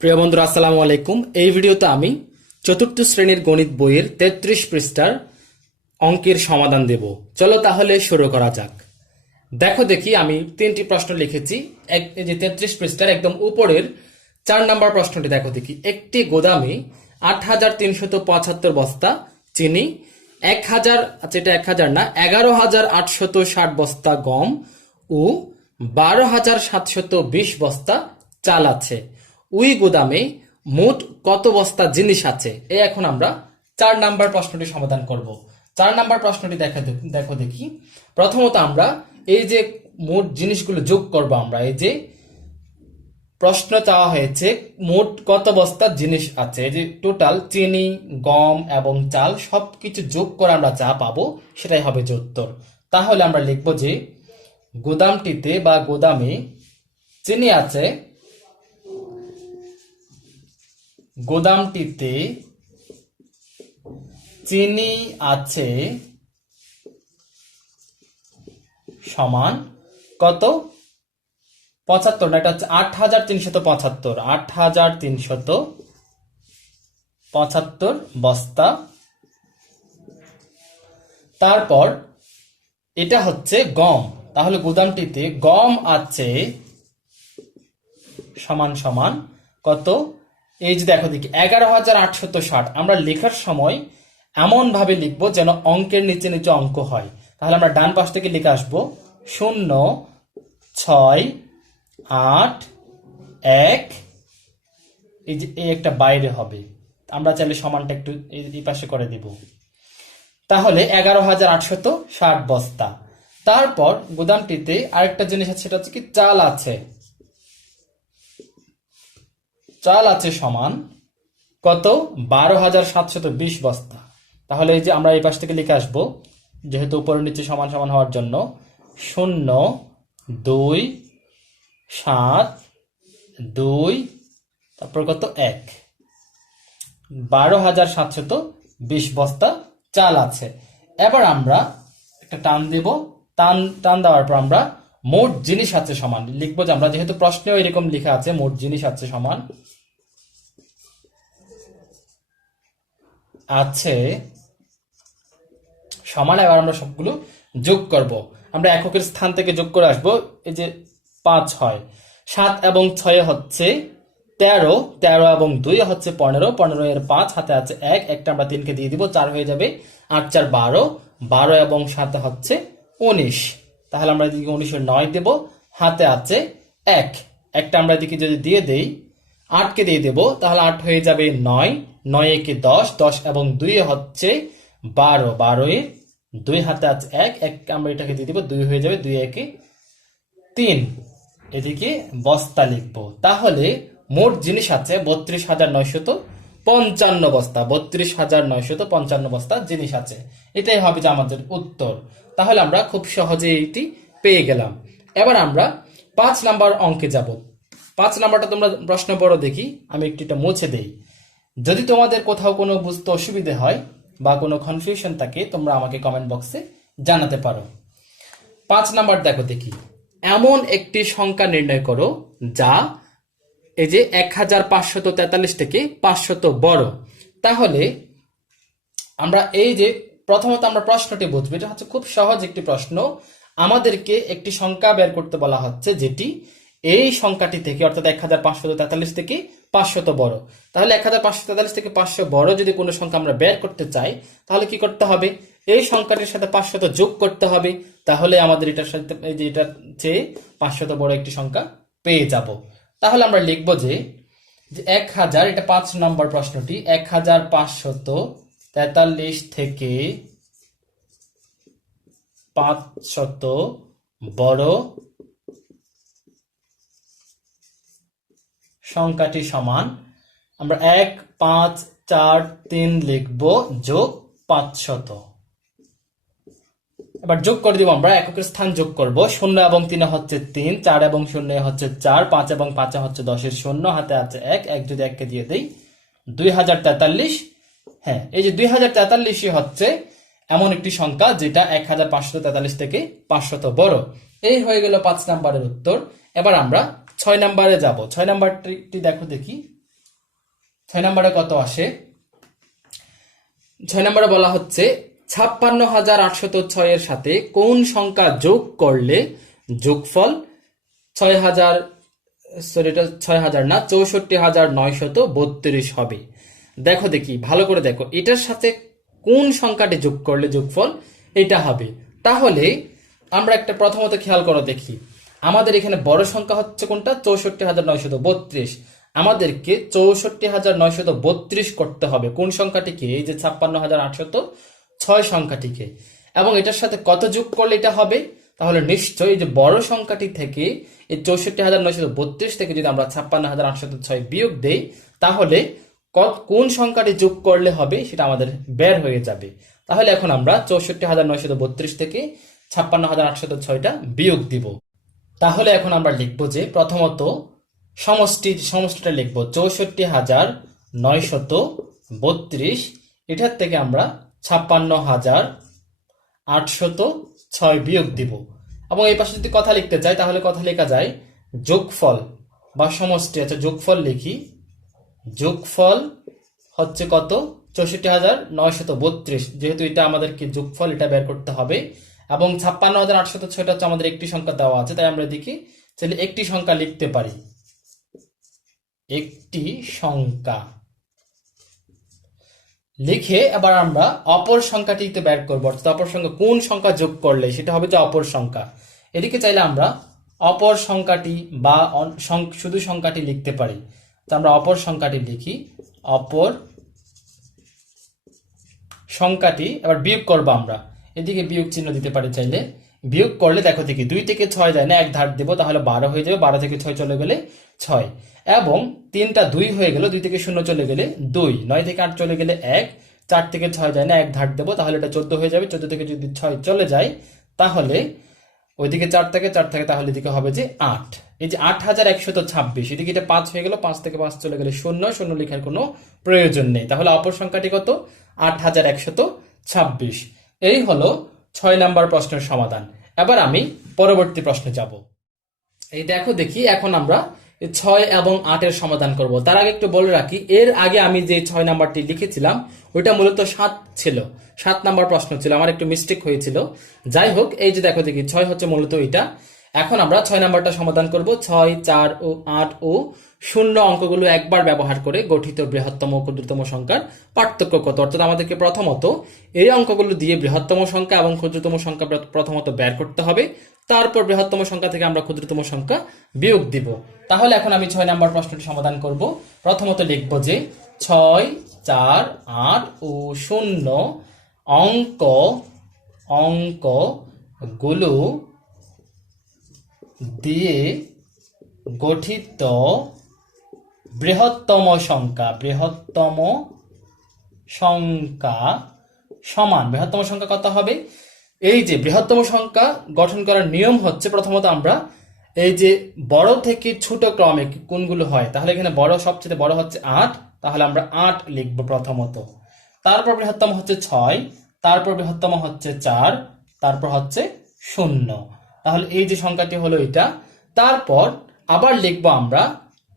প্রিয় বন্ধুরা, আসসালামু আলাইকুম। এই ভিডিওতে আমি চতুর্থ শ্রেণীর গণিত বইয়ের 33 পৃষ্ঠার অঙ্কের সমাধান দেব। চলো তাহলে শুরু করা যাক। দেখো দেখি, আমি 3টি প্রশ্ন লিখেছি। এই যে 33 পৃষ্ঠার একদম উপরের 4 নম্বর প্রশ্নটি দেখো দেখি। একটি গোদামে 8,375 বস্তা চিনি, 1,000, আচ্ছা এটা 1,000 না, 11,860 বস্তা গম ও 12,720 বস্তা চাল আছে। ওই গোদামে মোট কত বস্তা জিনিস আছে? এই এখন আমরা 4 নাম্বার প্রশ্নটি সমাধান করব। 4 নাম্বার প্রশ্নটি দেখো দেখি। প্রথমত আমরা এই যে মোট জিনিসগুলো যোগ করব। আমরা এই যে প্রশ্ন চাওয়া হয়েছে মোট কত বস্তা জিনিস আছে, এই যে টোটাল চিনি, গম এবং চাল সবকিছু যোগ করে আমরা যা পাবো সেটাই হবে যে উত্তর। তাহলে আমরা লিখবো যে গোদামটিতে বা গোদামে চিনি আছে, গোদামটিতে চিনি আছে সমান কত? 75 না, এটা হচ্ছে 8,375, 8,375 বস্তা। তারপর এটা হচ্ছে গম, তাহলে গোদামটিতে গম আছে সমান সমান কত? এই যে দেখো দেখি 11,860। আমরা লেখার সময় এমন ভাবে লিখবো যেন অঙ্কের নিচে নিচে অঙ্ক হয়। তাহলে আমরা ডান পাশ থেকে লিখে আসবো 0, 6, 8, 1। এই যে এই একটা বাইরে হবে, আমরা চাইলে সমানটা একটু এই পাশে করে দিব। তাহলে 11,860 বস্তা। তারপর গোদামটিতে আরেকটা জিনিস আছে, সেটা হচ্ছে কি চাল আছে। চাল আছে সমান কত? 12,720 বস্তা। তাহলে এই যে আমরা এই পাশ থেকে লিখে আসবো, যেহেতু উপরের নিচে সমান সমান হওয়ার জন্য 0, 2, 7, 2, তারপর কত? 1, 12,720 বস্তা চাল আছে। এবার আমরা একটা টান দেব, টান দেওয়ার পর আমরা মোট জিনিস আছে সমান লিখবো যে আমরা, যেহেতু প্রশ্নেও এরকম লেখা আছে মোট জিনিস আছে সমান আছে সমান। এবার আমরা সবগুলো যোগ করব। আমরা এককের স্থান থেকে যোগ করে আসবো। এই যে 5 হয়, 7 এবং 6 হচ্ছে 13, 13 এবং 2 হচ্ছে 15, 15 এর 5 হাতে আছে 1, একটা আমরা 3 কে দিয়ে দিব, 4 হয়ে যাবে। 8, 4, 12, 12 এবং 7 হচ্ছে 19। তাহলে আমরা এদিকে 19 এর 9 দেব, হাতে আছে 1, একটা আমরা এদিকে যদি দিয়ে দেই 8 কে দিয়ে দেব, তাহলে 8 হয়ে যাবে 9, 9 একে 10, 10 এবং 2 হচ্ছে 12, 12 এর 2 হাতে আছে 1, আমরা এটাকে দিয়ে দিব, 2 হয়ে যাবে, 2 একে 3। এদিকে বস্তা লিখবো। তাহলে মোট জিনিস আছে 32,955 বস্তা, 32,955 বস্তা জিনিস আছে। এটাই হবে যে আমাদের উত্তর। তাহলে আমরা খুব সহজে এটি পেয়ে গেলাম। এবার আমরা 5 নাম্বার অঙ্কে যাব। 5 নাম্বারটা তোমরা প্রশ্ন পড়ো দেখি, আমি একটু মুছে দেই। যদি তোমাদের কোথাও কোনো বুঝতে অসুবিধে হয় বা কোনো কনফিউশন থাকে, তোমরা আমাকে কমেন্ট বক্সে জানাতে পারো। 5 নাম্বার দেখো দেখি। এমন একটি সংখ্যা নির্ণয় করো যা এই যে 1,543 থেকে 500 বড়। তাহলে আমরা এই যে প্রথমত আমরা প্রশ্নটি বুঝবো, এটা হচ্ছে খুব সহজ একটি প্রশ্ন। আমাদেরকে একটি সংখ্যা বের করতে বলা হচ্ছে যেটি এই সংখ্যাটি থেকে, অর্থাৎ 1,543 থেকে 500 বড়। তাহলে 1,543 থেকে 500 বড় যদি কোনো সংখ্যা আমরা বের করতে চাই, তাহলে কি করতে হবে? এই সংখ্যাটির সাথে 500 যোগ করতে হবে। তাহলে আমাদের এটার সাথে এই যে এটার চেয়ে 500 বড় একটি সংখ্যা পেয়ে যাব। তাহলে আমরা লিখবো যে 1000, এটা 5 নম্বর প্রশ্নটি, 1,543 থেকে 500 বড় সংখ্যাটি সমান, আমরা 1, 5, 4, 3 লিখবো, যোগ 500। এবার যোগ করে দিব, আমরা এককের স্থান যোগ করব। 0 এবং 3 হচ্ছে 3, 4 এবং 0 হচ্ছে 4, 5 এবং 5 হচ্ছে 10 এর 0, হাতে আছে 1, 1 যদি 1 কে দিয়ে দেই 2043। হ্যাঁ, এই যে 2043 হচ্ছে এমন একটি সংখ্যা যেটা 1,543 থেকে 500 বড়। এই হয়ে গেল 5 নাম্বারের উত্তর। এবার আমরা 6 নাম্বারে যাব। 6 নাম্বারটি দেখো দেখি। 6 নম্বরে কত আসে? 6 নম্বরে বলা হচ্ছে 56,806 এর সাথে কোন সংখ্যা যোগ করলে যোগফল 6,000, সরি এটা 6,000 না, 64,932 হবে। দেখো দেখি, ভালো করে দেখো, এটার সাথে কোন সংখ্যাটি যোগ করলে যোগফল এটা হবে। তাহলে আমরা একটা প্রথমত খেয়াল করো দেখি, আমাদের এখানে বড় সংখ্যা হচ্ছে কোনটা? 64,932। আমাদেরকে 64,932 করতে হবে কোন সংখ্যাটিকে? এই যে 56,806 সংখ্যাটিকে। এবং এটার সাথে কত যোগ করলে এটা হবে? তাহলে নিশ্চয়ই এই যে বড় সংখ্যাটি থেকে এই 64,932 থেকে যদি আমরা 56,806 বিয়োগ দেই, তাহলে কোন সংখ্যাটি যোগ করলে হবে সেটা আমাদের বের হয়ে যাবে। তাহলে এখন আমরা 64,932 থেকে 56,806টা বিয়োগ দিব। তাহলে এখন আমরা লিখবো যে প্রথমত সমষ্টিটা লিখবো 64,932, এটার থেকে আমরা 56,806 বিয়োগ দিব। এবং এই পাশে যদি কথা লিখতে চাই তাহলে কথা লেখা যায় যোগফল বা সমষ্টি। আচ্ছা, যোগফল লিখি। যোগফল হচ্ছে কত? 64,932। যেহেতু এটা আমাদেরকে যোগফল, এটা বের করতে হবে। এবং 56,806 হচ্ছে আমাদের একটি সংখ্যা দেওয়া আছে, তাই আমরা দেখি তাহলে একটি সংখ্যা লিখতে পারি। একটি সংখ্যা লিখে এবার আমরা অপর সংখ্যাটিতে বের করবো, অর্থাৎ অপর সংখ্যা কোন সংখ্যা যোগ করলে সেটা হবে যে অপর সংখ্যা। এদিকে চাইলে আমরা অপর সংখ্যাটি বা শুধু সংখ্যাটি লিখতে পারি। তো আমরা অপর সংখ্যাটি লিখি। অপর সংখ্যাটি এবার বিয়োগ করবো আমরা, এদিকে বিয়োগ চিহ্ন দিতে পারি চাইলে। বিয়োগ করলে দেখো দেখি 2 থেকে 6 যায় না, এক ধার দেবো, তাহলে 12 হয়ে যাবে। 12 থেকে 6 চলে গেলে 6, এবং 3টা 2 হয়ে গেল, 2 থেকে 0 চলে গেলে 2, 9 থেকে 8 চলে গেলে 1, 4 থেকে 6 যায় না, এক ধার দেবো, তাহলে এটা 14 হয়ে যাবে। 14 থেকে যদি 6 চলে যায় তাহলে ওইদিকে 4 থেকে তাহলে এদিকে হবে যে 8। এই যে 8,126, এদিকে এটা 5 হয়ে গেল, 5 থেকে 5 চলে গেলে 0, 0 লেখার কোনো প্রয়োজন নেই। তাহলে অপর সংখ্যাটি কত? 8,126। এই হলো 6 নাম্বার প্রশ্নের সমাধান। এবার আমি পরবর্তী প্রশ্নে যাব। এই দেখো দেখি, এখন আমরা 6 এবং 8 এর সমাধান করব। তার আগে একটু বলে রাখি, এর আগে আমি যে 6 নাম্বারটি লিখেছিলাম ওইটা মূলত 7 ছিল, 7 নাম্বার প্রশ্ন ছিল, আমার একটু মিস্টেক হয়েছিল। যাই হোক, এই যে দেখো দেখি 6 হচ্ছে মূলত এটা। এখন আমরা 6 নাম্বারটা সমাধান করব। 6, 4 ও 8 ও 0 অঙ্কগুলো একবার ব্যবহার করে গঠিত বৃহত্তম ও ক্ষুদ্রতম সংখ্যার পার্থক্য কত? অর্থাৎ আমাদেরকে প্রথমত এই অঙ্কগুলো দিয়ে বৃহত্তম সংখ্যা এবং ক্ষুদ্রতম সংখ্যা প্রথমত বের করতে হবে, তারপর বৃহত্তম সংখ্যা থেকে আমরা ক্ষুদ্রতম সংখ্যা বিয়োগ দিব। তাহলে এখন আমি 6 নাম্বার প্রশ্নটি সমাধান করব। প্রথমত লিখব যে 6, 4, 8 ও 0 অঙ্কগুলো দিয়ে গঠিত বৃহত্তম সংখ্যা সমান। বৃহত্তম সংখ্যা কত হবে? এই যে বৃহত্তম সংখ্যা গঠন করার নিয়ম হচ্ছে, প্রথমত আমরা এই যে বড় থেকে ছোট ক্রমে কোনগুলো হয়, তাহলে এখানে বড়, সবচেয়ে বড় হচ্ছে 8, তাহলে আমরা 8 লিখবো প্রথমত। তারপর বৃহত্তম হচ্ছে 6, তারপর বৃহত্তম হচ্ছে 4, তারপর হচ্ছে 0। তাহলে এই যে সংখ্যাটি হলো এটা। তারপর আবার লিখবো আমরা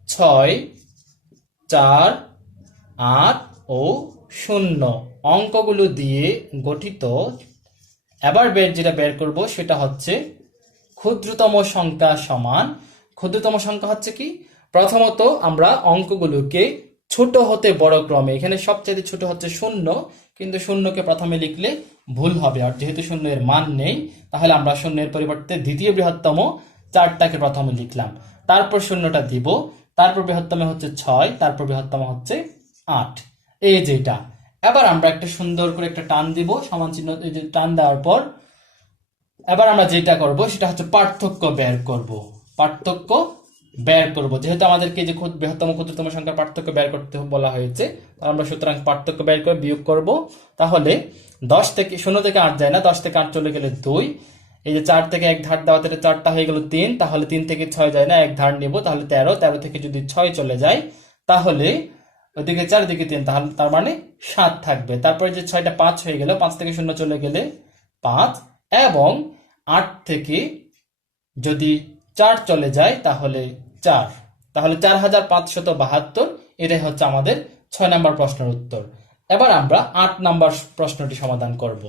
6, 4, 8 ও 0 অঙ্কগুলো দিয়ে গঠিত। এবার যেটা বের করব সেটা হচ্ছে ক্ষুদ্রতম সংখ্যা সমান। ক্ষুদ্রতম সংখ্যা হচ্ছে কি? প্রথমত আমরা অঙ্কগুলোকে ছোট হতে বড় ক্রমে, এখানে সবচেয়ে ছোট হচ্ছে 0, কিন্তু 0কে প্রথমে লিখলে ভুল হবে, আর যেহেতু 0 এর মান নেই তাহলে আমরা 0 এর পরিবর্তে দ্বিতীয় বৃহত্তম 4টাকে প্রথমে লিখলাম, তারপর 0টা দিব, তারপর বৃহত্তম হচ্ছে 6, তারপর বৃহত্তম হচ্ছে 8। এই যেটা, এবার আমরা একটা সুন্দর করে একটা টান দিব, সমান চিহ্ন, এই যে টান দেওয়ার পর এবার আমরা যেটা করব সেটা হচ্ছে পার্থক্য বের করব। যেহেতু আমাদেরকে যে বৃহত্তম ক্ষুদ্রতম সংখ্যার পার্থক্য বের করতে বলা হয়েছে, আমরা সুতরাং পার্থক্য বের করে বিয়োগ করব। তাহলে 0 থেকে 8 যায় না, 10 থেকে 8 চলে গেলে 2, এই যে 4 থেকে 1 ধার দেওয়া, 4টা হয়ে গেল 3, তাহলে 3 থেকে 6 যায় না, 1 ধার নেব, তাহলে 13, 13 থেকে যদি 6 চলে যায় তাহলে ওইদিকে 4, দিকে 3, তাহলে তার মানে 7 থাকবে। তারপরে যে 6টা 5 হয়ে গেল, 5 থেকে 0 চলে গেলে 5, এবং 8 থেকে যদি 4 চলে যায় তাহলে 4, তাহলে 4,572, এটাই হচ্ছে আমাদের 6 নম্বর প্রশ্নের উত্তর। এবার আমরা 8 নম্বর প্রশ্নটি সমাধান করব।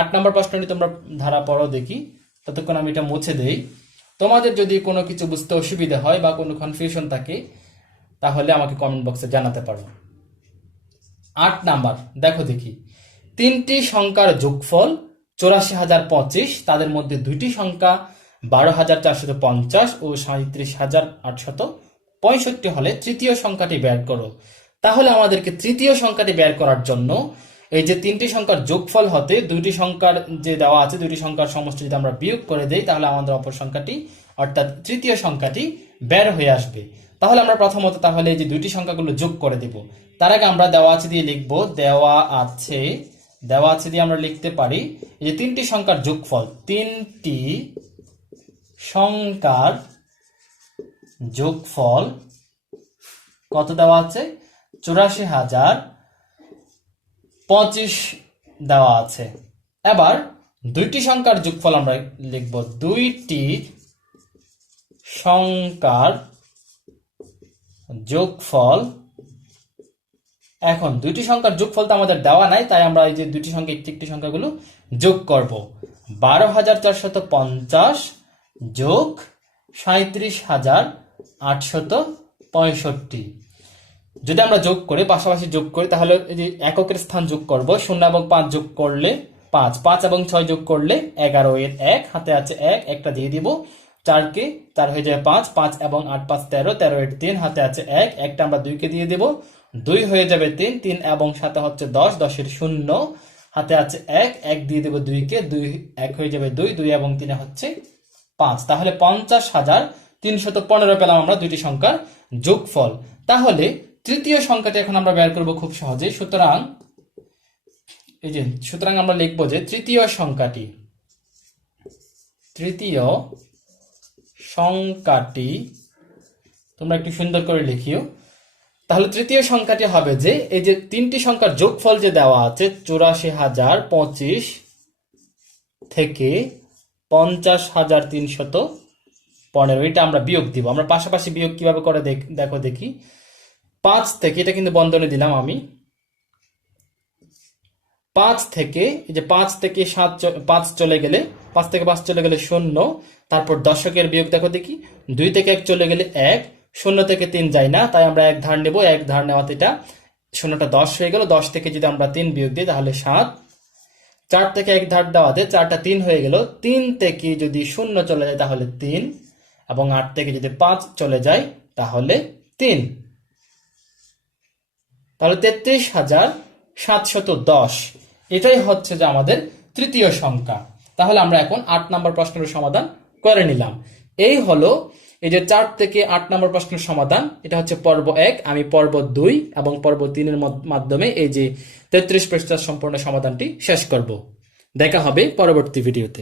8 নম্বর প্রশ্নটি তোমরা ধারা পড়ো দেখি, ততক্ষণ আমি এটা মুছে দেই। তোমাদের যদি কোনো কিছু বুঝতে অসুবিধা হয় বা কোনো কনফিউশন থাকে তাহলে আমাকে কমেন্ট বক্সে জানাতে পারো। 8 নাম্বার দেখো দেখি, তিনটি সংখ্যার যোগফল 84,025, তাদের মধ্যে দুইটি সংখ্যা 12,450 ও 37,865 হলে তৃতীয় সংখ্যাটি বের করো। তাহলে আমাদেরকে তৃতীয় সংখ্যাটি বের করার জন্য এই যে তিনটি সংখ্যার যোগফল হতে দুইটি সংখ্যার যে দেওয়া আছে দুইটি সংখ্যার সমষ্টি যদি আমরা বিয়োগ করে দেই তাহলে আমাদের অপর সংখ্যাটি অর্থাৎ তৃতীয় সংখ্যাটি বের হয়ে আসবে। তাহলে আমরা প্রথমত তাহলে এই যে দুইটি সংখ্যাগুলো যোগ করে দেব। তার আগে আমরা দেওয়া আছে দিয়ে লিখব, দেওয়া আছে দিয়ে আমরা লিখতে পারি এই যে তিনটি সংখ্যার যোগফল, তিনটি সংখ্যার যোগফল কত দেওয়া আছে, 84,025 দেওয়া আছে। এবার দুইটি সংখ্যার যোগফল আমরা লিখব, দুইটি সংখ্যার যোগফল। এখন দুইটি সংখ্যার যোগফল তো আমাদের দেওয়া নাই, তাই আমরা এই যে দুইটি সংখ্যা একটি সংখ্যাগুলো যোগ করব। 12,450 যোগ 37,865। যদি আমরা যোগ করি, পাশাপাশি যোগ করি, তাহলে এই যে এককের স্থান যোগ করব, 0 এবং 5 যোগ করলে 5, 5 এবং 6 যোগ করলে 11 এর 1 হাতে আছে 1, একটা দিয়ে দিব, 4 কে 4 হয়ে যাবে 5, 5 এবং 8 5 13, 13 এর 3 হাতে আছে 1, একটা আমরা 2 কে দিয়ে দেব, 2 হয়ে যাবে 3, 3 এবং 7 হচ্ছে 10, 10 এর 0 হাতে আছে 1, 1 দিয়ে দেব 2 কে, 2 1 হয়ে যাবে 2, 2 এবং 3 হচ্ছে 5। তাহলে 50,315 পেলাম আমরা দুইটি সংখ্যার যোগফল। তাহলে তৃতীয় সংখ্যাটি এখন আমরা বের করব খুব সহজেই। সুতরাং আমরা লিখব যে তৃতীয় সংখ্যাটি তোমরা একটু সুন্দর করে লিখিও। তাহলে তৃতীয় সংখ্যাটি হবে যে এই যে তিনটি সংখ্যার যোগফল যে দেওয়া আছে 84,025 থেকে 50,315, এটা আমরা বিয়োগ দিব। আমরা পাশাপাশি বিয়োগ কিভাবে করে দেখো দেখি। 5 থেকে, এটা কিন্তু বন্ধনী দিলাম আমি, 5 থেকে এই যে 5 থেকে 5 চলে গেলে 5 থেকে 5 চলে গেলে 0, তারপর দশকের বিয়োগ দেখো দেখি, 2 থেকে 1 চলে গেলে 1, 0 থেকে 3 যায় না, তাই আমরা 1 ধার নেব, 1 ধার নেওয়াতে এটা 0টা 10 হয়ে গেল, 10 থেকে যদি আমরা 3 বিয়োগ দিই তাহলে 7, 4 থেকে 1 ধার দেওয়াতে 4টা 3 হয়ে গেল, 3 থেকে যদি 0 চলে যায় তাহলে 3, এবং 8 থেকে যদি 5 চলে যায় তাহলে 3, তাহলে 33,710। এটাই হচ্ছে যে আমাদের তৃতীয় সংখ্যা। তাহলে আমরা এখন 8 নম্বর প্রশ্নের সমাধান করে নিলাম। এই হলো এই যে 4 থেকে 8 নম্বর প্রশ্নের সমাধান। এটা হচ্ছে পর্ব 1, আমি পর্ব 2 এবং পর্ব 3 এর মাধ্যমে এই যে 33 পৃষ্ঠার সম্পূর্ণ সমাধানটি শেষ করব। দেখা হবে পরবর্তী ভিডিওতে।